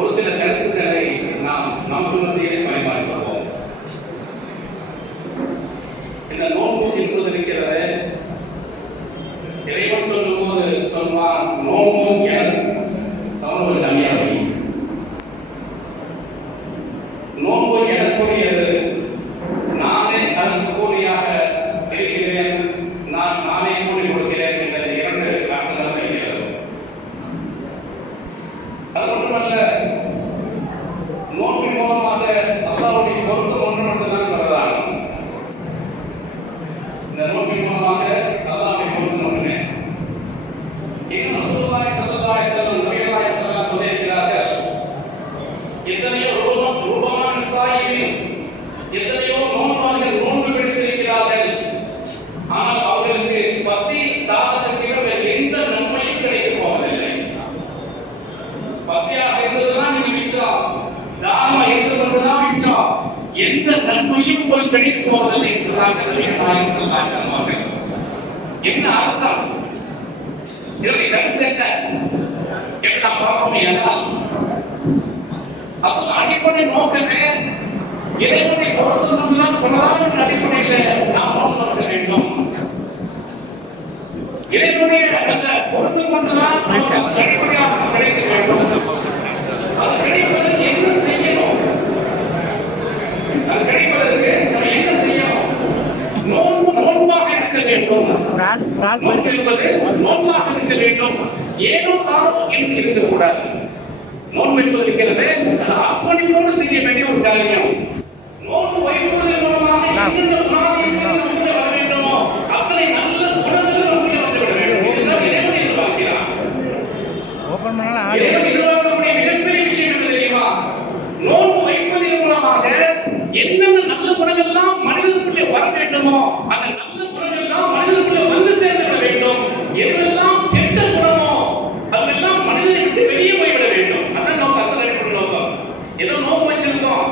ஒரு சில கருத்துக்களை நாம் நமக்கு மத்தியிலே பரிமாறிக்கொள்வோம். இந்த நோன்பு என்பது இருக்கிறது, இறைவன் சொல்லும்போது சொல்வான், நோன்பு என சமூக தனியாவை நோன்பு எனக்குரியது, நானே அதற்கு கூலியாக இருக்கிறேன், நானே கூலி கொடுக்கிறேன் என்ற இரண்டு வார்த்தைகள் இருக்கிறது. அது மட்டுமல்ல, நோன்பின் மூலமாக அல்லாஹ்வுடைய பொருத்தம் ஒன்று மட்டும்தான் பெறலாம். இந்த நோன்பின் மூலமாக அல்லாஹ்வுடைய பொருத்தம் ஒன்றுமே. இன்னும் ரசூலுல்லாஹி ஸல்லல்லாஹு அலைஹி வஸல்லம் நபிகளார் ஸல்லல்லாஹு சொல்லியிருக்கிறார்கள், எத்தனையோ ரூபமான சாயிபின் எத்தனையோ நோன்பாளிகள் நோன்பு பிடித்திருக்கிறார்கள், ஆனால் அவர்களுக்கு பசி தாகத்துக்கு எந்த நன்மையும் கிடைக்கப் போவதில்லை. பசியாக இருந்ததுதான் நீங்க மிச்சம், தாகமா இருந்தது மட்டும்தான் மிச்சம், எந்த நன்மையும் உங்களுக்கு கிடைக்கப் போவதில்லை என்று சொன்னார்கள் நபிகள் ஸல்லல்லாஹு அலைஹி வஸல்லம். என்ன அர்த்தம்? இதனுடைய கருத்து என்ன என்று நாம் பார்ப்போம். என்றால் அசல் அடிப்படை நோக்கமே இறைவனை பொறுத்தவரைதான் கொள்ளலாம் என்ற அடிப்படையில் நாம் நோக்க வேண்டும். இறைவனுடைய அந்த பொறுத்து கொண்டுதான் அடிப்படையாக கிடைக்க வேண்டும். அது கிடைப்பதற்கு என்ன செய்யணும்? அது கிடைப்பதற்கு நம்ம என்ன செய்யணும்? நோன்பாக இருக்க வேண்டும். நோன்பு என்பது நோன்பாக இருக்க வேண்டும். ஏனோ தானோ என்று இருக்கக்கூடாது. நோன்பு என்பது இருக்கிறது, அர்ப்பணிப்போடு செய்ய வேண்டிய ஒரு காரியம். நோன்பு வைப்பதன் மூலமாக எந்தெந்த குணாதிசயங்கள் வர வேண்டுமோ அத்தனை நல்ல குணங்கள் நமக்கு வந்துவிட வேண்டும். இதுதான் இறைவன் எதிர்பார்க்கிறான். இறைவன் எதிர்பார்க்கக்கூடிய மிகப்பெரிய விஷயம் என்ன தெரியுமா? நோன்பு வைப்பதன் மூலமாக என்னென்ன நல்ல குணங்கள்லாம் மனிதனுக்குள்ளே வர வேண்டுமோ அந்த நல்ல குணங்கள்லாம் மனிதனுக்குள்ளே வந்து சேர்ந்துவிட வேண்டும். எதுவெல்லாம் கெட்ட குணமோ அதெல்லாம் மனிதனை விட்டு வெளியே போய்விட வேண்டும். அதான் நோக்கம், அசல் அடிப்படை நோக்கம். ஏதோ நோன்பு வச்சிருக்கோம்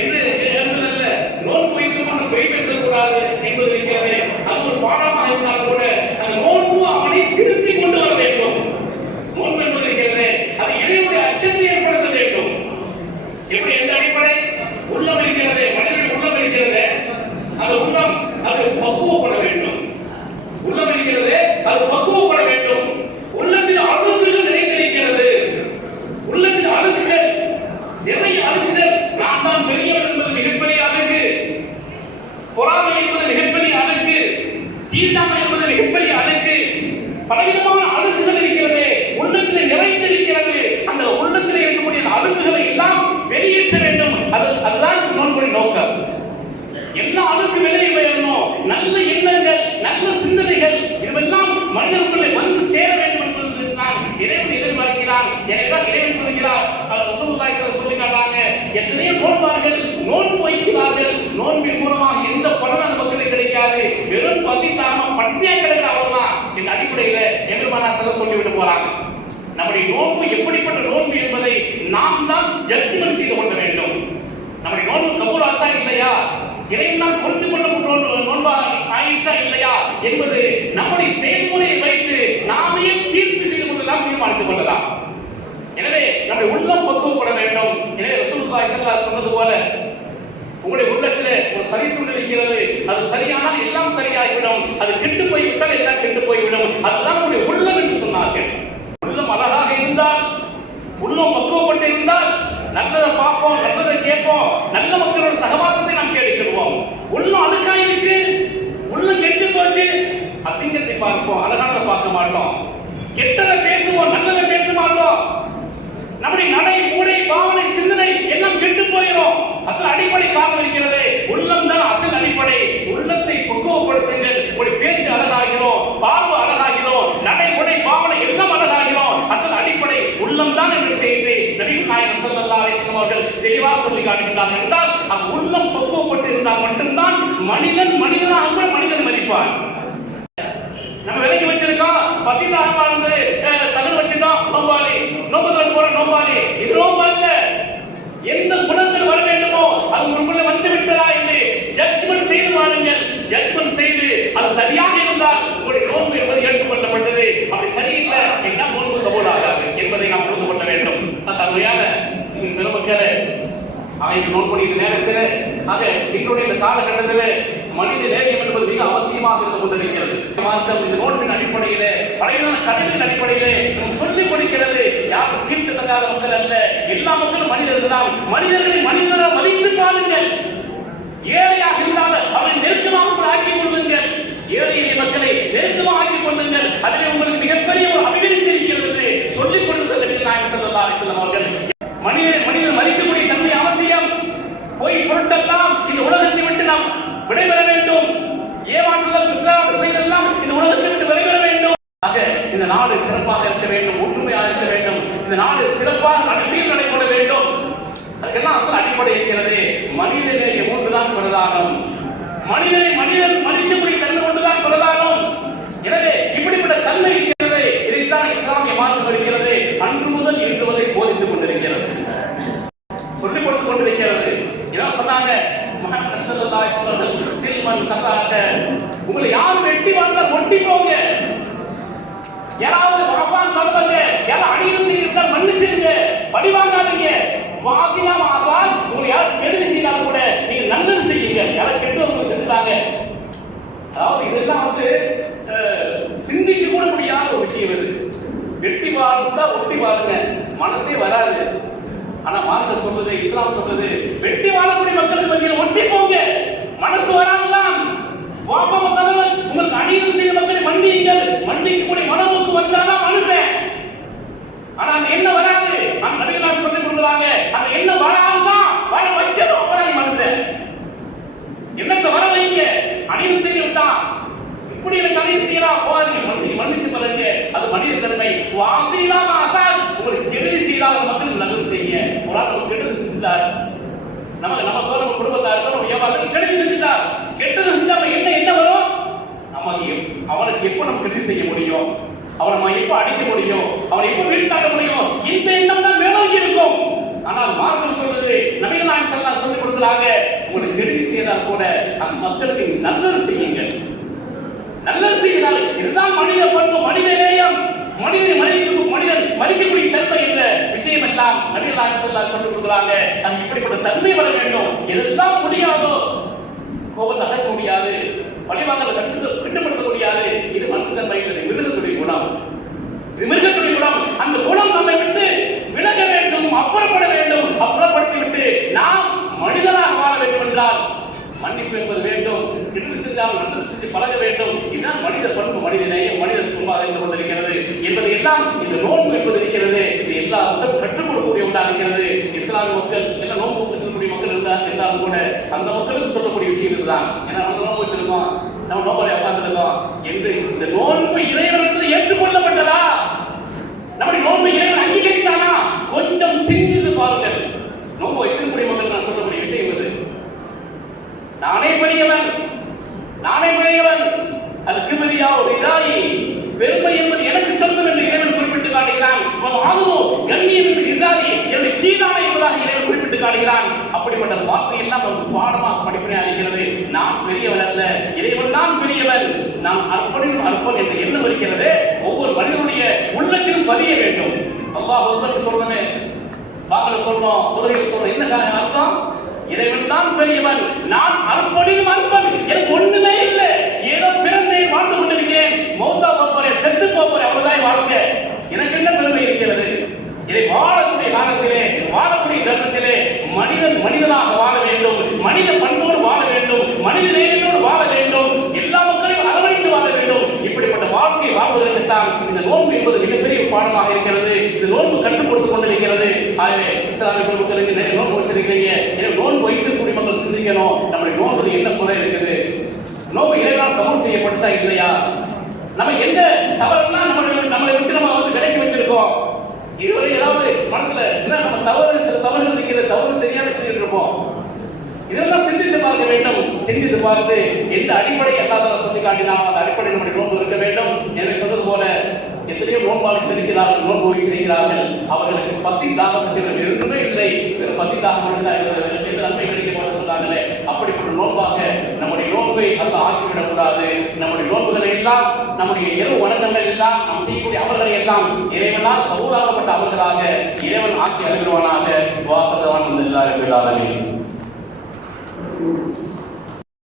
என்று என்பதல்ல, நோன்பு வைத்துக் கொண்டு பொய் பேசக்கூடாது என்பது இருக்கிறது. அது ஒரு பாடமாக இருந்தால் கூட அந்த நோன்பு அவனை திருத்தி கொண்டு வர வேண்டும். நோன்பு என்பது இருக்கிறது, அது இறைவனுடைய அச்சத்தை ஏற்படுத்த வேண்டும். எப்படி? எந்த அடிப்படை? உள்ளம் இருக்கிறது, மனிதனுடைய உள்ளம் இருக்கிறது, அந்த உள்ளம் அது பக்குவப்பட வேண்டும். உள்ளம் இருக்கிறது, அது பக்குவப்பட வேண்டும். உள்ளத்தில் அழுக்குகள் நிறைந்திருக்கிறது. உள்ளத்தில் அழுக்குகள், நிறைய அழுக்குகள். நான் தான் பெரியவன் என்பது மிகப்பெரிய அழுக்கு, பொறாமை என்பது மிகப்பெரிய அழுக்கு, தீண்டாமை என்பது மிகப்பெரிய அழுக்கு, பலவிதமான அழுக்குகள் இருக்கிறது, உள்ளத்தில் நிறைந்திருக்கிறது. அந்த உள்ளத்தில் இருக்கக்கூடிய அழுக்குகளை எல்லாம் வெளியேற்ற வேண்டும். அதுதான் நோன்புடைய நோக்கம். எல்லா அழுக்கு வெளியே வரணும். நல்ல எண்ணங்கள், நல்ல சிந்தனைகள் இதுவெல்லாம் மனிதனுக்குள்ளே வந்து சேர வேண்டும் என்பதுதான் இறைவன் எதிர்பார்க்கிறான். எனவேதான் இறைவன் சொல்கிறார், ரசூலுல்லாஹி ஸல்லல்லாஹு அலைஹி வஸல்லம் எத்தனையோ நோன்பார்கள் நோன்பு வைக்கிறார்கள், நோன்பின் மூலமாக எந்த பலனும் அந்த மக்களுக்கு கிடைக்காது, வெறும் பசி தாகம் பட்டினியா கிடக்கிற அவ்வளவுதான். இந்த அடிப்படையில எம்பெருமானார் ஸல்லல்லாஹு அலைஹி சொல்லிவிட்டு போறாங்க. நம்முடைய நோன்பு எப்படிப்பட்ட நோன்பு என்பதை நாம் தான் ஜட்ஜ்மெண்ட் செய்து கொள்ள வேண்டும். நம்முடைய நோன்பு கபூல் ஆச்சா இல்லையா, இறைவனால் பொறுத்து கொள்ளப்பட்ட நோன்பா ஆயிடுச்சா இல்லையா என்பது நம்முடைய செயல்முறையை வைத்து நாமே தீர்ப்பு செய்து கொள்ளலாம், தீர்மானித்துக் கொள்ளலாம். எனவே நம்முடைய உள்ளம் பக்குவப்பட வேண்டும். எனவே ரசூலுல்லாஹி ஸல்லல்லாஹு அலைஹி வஸல்லம் சொன்னது போல, உங்களுடைய உள்ளத்திலே ஒரு சலித்துண்டு இருக்கிறது, அது சரியானால் எல்லாம் சரியாகிவிடும், அது கெட்டு போய்விட்டால் எல்லாம் கெட்டு போய்விடும். அதுதான் உங்களுடைய உள்ளம் என்று சொன்னார்கள். உள்ளம் அழகாக இருந்தால், உள்ளம் பக்குவப்பட்டு இருந்தால் நல்லதை பார்ப்போம், நல்லதை கேட்போம், நல்ல மக்களோட சகவாசத்தை நாம் தேடிக்கிடுவோம். உள்ளம் அழுக்காயிருச்சு, உள்ளம் கெட்டு போச்சு, அசிங்கத்தை பார்ப்போம், அழகானதை பார்க்க மாட்டோம், கெட்டதை பேசுவோம், நல்லதை பேச மாட்டோம். நம்முடைய நடை, மூளை, பாவனை, சிந்தனை எல்லாம் கெட்டு போயிடும். அசல் அடிப்படை காரணம் இருக்கிறது, உள்ளம் தான் அசல் அடிப்படை. உள்ளத்தை பக்குவப்படுத்துங்கள், உங்களுடைய பேச்சு அழகாகிறோம், பார்வை அழகாகிறோம், நடை, உடை, பாவனை எல்லாம் அழகாகிறோம். அசல் அடிப்படை உள்ளம் தான் என்று செய்து நபிகள் நாயகம் ஸல்லல்லாஹு அலைஹி வஸல்லம் அவர்கள் தெளிவாக சொல்லி காட்டுகிறார்கள். என்றால் அந்த உள்ளம் பக்குவப்பட்டு இருந்தால் மட்டும்தான் மனிதன் மனிதனாக கூட மனிதன் மதிப்பான். நம்ம விலைக்கு வச்சிருக்கோம், பசி தாகமா இருந்து சகல் வச்சிருக்கோம், நோம்பாளி, நோம்புதல் போற நோம்பாளி, இது நோம்பு அல்ல. எந்த குணங்கள் வர வேண்டுமோ அது உங்களுக்குள்ள வந்து விட்டதா என்று ஜட்ஜ்மெண்ட் செய்து வாழுங்கள். ஜட்ஜ்மெண்ட் செய்து அது சரியாக இருந்தால் உங்களுடைய நோன்பு என்பது ஏற்றுக்கொள்ளப்பட்டது, அப்படி சரியில்லை என்றால் நோன்பு கபூல் ஆகாது என்பதை நாம் புரிந்து கொள்ள வேண்டும். அருமையான நோன்புடைய நேரத்தில் ஆக இன்றைய இந்த காலகட்டத்தில் மனித நேயம் என்பது மிக அவசியமாக இருந்து கொண்டிருக்கிறது. மார்க்கம் இந்த நோன்பின் அடிப்படையிலே பழைய கடலின் அடிப்படையிலே சொல்லிக் கொடுக்கிறது. யாரும் தீர்க்கத்தக்காத மக்கள் அல்ல, எல்லா மக்களும் மனிதர்கள் தான். மனிதர்களை மனிதராக மதித்து பாருங்கள். ஏழையாக இருந்தால் அவரை நெருக்கமாக ஆக்கிக் கொள்ளுங்கள். ஏழை மக்களை நெருக்கமாக ஆக்கிக் கொள்ளுங்கள். அதில் உங்களுக்கு மிகப்பெரிய ஒரு அபிவிருத்தி இருக்கிறது என்று சொல்லிக் கொடுத்தது நபி நாயகம் ஸல்லல்லாஹு அலைஹி வஸல்லம் அவர்கள். மனிதர் மதிக்கக்கூடிய தன்மை அவசியம். போய் பொருட்டெல்லாம் இந்த உலகத்தை விட்டு நாம் விடைபெற வேண்டும். ஏமாற்றுதல் எல்லாம் இந்த உலகத்தை விட்டு விடைபெற வேண்டும். ஆக இந்த நாடு சிறப்பாக இருக்க வேண்டும், ஒற்றுமையாக இருக்க வேண்டும். இந்த நாடு சிறப்பாக நடைபெற வேண்டும். அதுக்கெல்லாம் அசல் அடிப்படை இருக்கிறது. மனிதனை ஒன்றுதான் பிரதானம். மனிதன் மனிதக்கூடிய தன்மை ஒன்றுதான் பிரதானம். எனவே இப்படிப்பட்ட தன்மை இருக்கிறது. இதைத்தான் இஸ்லாமிய மார்க்கம் இருக்கிறது. அன்று முதல் இன்று வரை போதித்துக் கொண்டிருக்கிறது, சொல்லிக் கொடுத்துக் கொண்டிருக்கிறது. இதான் சொன்னாங்க முஹம்மது ஸல்லல்லாஹு அலைஹி வஸல்லம், சில்மன் தகாத, உங்களை யார் வெட்டி வாழ்ந்தால் ஒட்டி போங்க. யாராவது ரஃபான் நம்பங்க, யாராவது அநீதம் செய்திருந்தால் மன்னிச்சிருங்க, பழி வாங்காதீங்க. வாசினா வாசால் உங்களை யார் கெடுதி செய்தாலும் கூட நீங்க நல்லது செய்யுங்க. யாராவது கெட்டவங்க செஞ்சுட்டாங்க. அதாவது இதெல்லாம் சிந்திக்க கூட முடியாத ஒரு விஷயம். இது வெட்டி வாழ்ந்தா ஒட்டி வாழுங்க, மனசே வராது. ஆனா மார்க்க சொல்றது, இஸ்லாம் சொல்றது, வெட்டி வாழக்கூடிய மக்களுக்கு மத்தியில் ஒட்டி போங்க, மனசு வராதுதான். உங்களுக்கு அநீதம் செய்த மக்களை மன்னியுங்கள். மன்னிக்கக்கூடிய மனமுக்கு வந்தாதான் மனுஷன். ஆனா அந்த எண்ணம் வராது. அந்த நபிகளார் சொல்லிக் கொடுக்குறாங்க, அந்த எண்ணம் வராதுதான், வர வைக்கணும். அப்பதான் மனுஷன் எண்ணத்தை வர வைங்க. அநீதம் செய்து விட்டான், இப்படி எனக்கு அநீதம் செய்யலாம், போகாதீங்க, மன்னிச்சு பலங்க. அது மனித தன்மை. வாசிலாம் அசால், உங்களுக்கு கெடுதி செய்தால் மக்களுக்கு நல்லது செய்யுங்க. ஒரு ஆள் நமக்கு கெட்டது செஞ்சுட்டார், நம்ம குடும்பத்தாருக்கு நம்ம வியாபாரத்துக்கு கெடுதி செஞ்சுட்டார். கெட்டது செஞ்சா என்ன வரும்? அவனுக்கு எப்ப நம்ம கெடுதி செய்ய முடியும், அவனை நம்ம எப்ப அடிக்க முடியும், அவனை எப்ப வீழ்த்தாக்க முடியும், இந்த எண்ணம் தான் மேலோங்கி இருக்கும். ஆனால் மார்க்கம் சொல்றது, நபிகள் நாயகம் ஸல்லல்லாஹு அலைஹி வஸல்லம் சொல்லிக் கொடுக்குறாங்க, உங்களுக்கு கெடுதி செய்தால் கூட அந்த மக்களுக்கு நல்லது செய்யுங்க. நல்லது செய்தால் இதுதான் மனித பண்பு, மனித நேயம். மனிதன் மதிக்கக்கூடிய தன்மை என்ற விஷயம் எல்லாம் நபிகள் நாயகம் ஸல்லல்லாஹு அலைஹி வஸல்லம் சொல்லிக் கொடுக்குறாங்க. அது இப்படிப்பட்ட தன்மை வர வேண்டும். எதெல்லாம் முடியாதோ, கோபத்தை அடக்க முடியாது, பழிவாங்கலை கட்டுப்படுத்த முடியாது. இது மனுஷன் வைத்தது மிருகத்துடைய குணம். இது மிருகத்துடைய குணம். அந்த குணம் நம்மை விட்டு விலக வேண்டும், அப்புறப்பட வேண்டும். அப்புறப்படுத்தி விட்டு நாம் மனிதனாக வாழ வேண்டும் என்றால் மன்னிப்பு என்பது வேண்டும். கெடுதி செஞ்சால் நல்லது செஞ்சு பழக வேண்டும். இதுதான் மனித பண்பு, மனித நேயம், மனித பண்பாக இருந்து கொண்டிருக்கிறது என்பதை எல்லாம் இந்த நோன்பு என்பது இருக்கிறது. இது எல்லா மக்களும் கற்றுக் கொடுக்கக்கூடிய ஒன்றாக இருக்கிறது. இஸ்லாமிய மக்கள் எல்லாம் நோன்பு சொல்லக்கூடிய மக்கள் இருந்தாலும் கூட அந்த மக்களுக்கு சொல்லக்கூடிய விஷயம் இதுதான். ஏன்னா நம்ம நோன்பு வச்சிருக்கோம், நம்ம நோம்பலை உட்கார்ந்துருக்கோம் என்று இந்த நோன்பு இறைவனிடத்தில் ஏற்றுக்கொள்ளப்பட்டதா, நம்முடைய நோன்பு இறைவன் அங்கீகரித்தானா, கொஞ்சம் சிந்தித்து பாருங்கள். நோன்பு வச்சிருக்கக்கூடிய மக்கள் நான் சொல்லக்கூடிய விஷயம் இது. நானே பெரியவன் அது கிபிரியா ரிதாயி, பெருமை என்பது எனக்கு சொந்தம் என்று இறைவன் குறிப்பிட்டு காட்டுகிறான். கண்ணியம் என்று இசாரி, என்னுடைய கீழான என்பதாக இறைவன் குறிப்பிட்டு காட்டுகிறான். அப்படிப்பட்ட வார்த்தை எல்லாம் நமக்கு பாடமாக படிப்பினையாக இருக்கிறது. நான் பெரியவன் அல்ல, இறைவன் தான் பெரியவன். நான் அர்ப்பன் என்ற எண்ணம் இருக்கிறது. ஒவ்வொரு மனிதனுடைய உள்ளத்திலும் பதிய வேண்டும். அல்லாஹ் ஒருவருக்கு சொல்றமே, வாங்கல சொல்றோம், உலகில் சொல்றோம், என்ன அர்த்தம்? இறைவன் தான் பெரியவன், நான் அர்ப்பன், எனக்கு ஒண்ணுமே இல்லை, ஏதோ பிறந்தேன், வாழ்ந்து கொண்டிருக்கிறேன், மௌத்தா போறேன், செத்து போறேன், அவ்வளவுதான் வாழ்க்கை. எனக்கு என்ன பெருமை இருக்கிறது? இதை வாழக்கூடிய காலத்திலே, வாழக்கூடிய தருணத்திலே மனிதனாக வாழ வேண்டும், மனித பண்போடு வாழ வேண்டும், மனித நேயத்தோடு வாழ வேண்டும், எல்லா மக்களையும் அரவணைத்து வாழ வேண்டும். இப்படிப்பட்ட வாழ்க்கை வாழ்வதற்கு தான் இந்த நோன்பு என்பது மிகப்பெரிய பாடமாக இருக்கிறது. இந்த நோன்பு கற்றுக் கொடுத்துக் கொண்டிருக்கிறது. ஆகவே இஸ்லாமிய மக்களுக்கு நிறைய நோன்பு வச்சிருக்கிறீங்க. நோன்பு வைத்திருக்கக்கூடிய மக்கள் சிந்திக்கணும், நம்முடைய நோன்பு என்ன குறை இருக்குது, நோன்பு இறைவனால் கபூல் செய்யப்பட்டா இல்லையா, நம்ம எந்த தவறெல்லாம் நம்மளை விட்டு நம்ம விலக்கி வச்சிருக்கோம். இதுவரை ஏதாவது மனசுல நம்ம சில தவறுகள் இருக்கிறது, தவறு தெரியாம செஞ்சுட்டு இருப்போம். இதெல்லாம் சிந்தித்து பார்க்க வேண்டும். சிந்தித்து பார்த்து எந்த அடிப்படை எல்லாத்தாலும் சொல்லி காட்டினாலும் அந்த அடிப்படை நம்முடைய நோன்பு இருக்க வேண்டும். எனக்கு சொன்னது போல எத்தனையோ நோன்பாளர்கள் இருக்கிறார்கள், நோன்பு வைத்திருக்கிறார்கள். அவர்களுக்கு பசி தாகத்தில் எதுவுமே இல்லை, வெறும் பசி தாகம் எந்த நன்மை கிடைக்கும் போல சொன்னாங்களே, அப்படிப்பட்ட நோன்பாக நம்முடைய நோன்பை அல்ல ஆக்கிவிடக்கூடாது. நம்முடைய நோன்புகளை எல்லாம், நம்முடைய இரவு வணக்கங்கள் எல்லாம், நாம் செய்யக்கூடிய அமல்களை எல்லாம் இறைவனால் கபூலாக்கப்பட்ட அமல்களாக இறைவன் ஆக்கி அருள்வானாக. வாசகவான் எல்லாரும்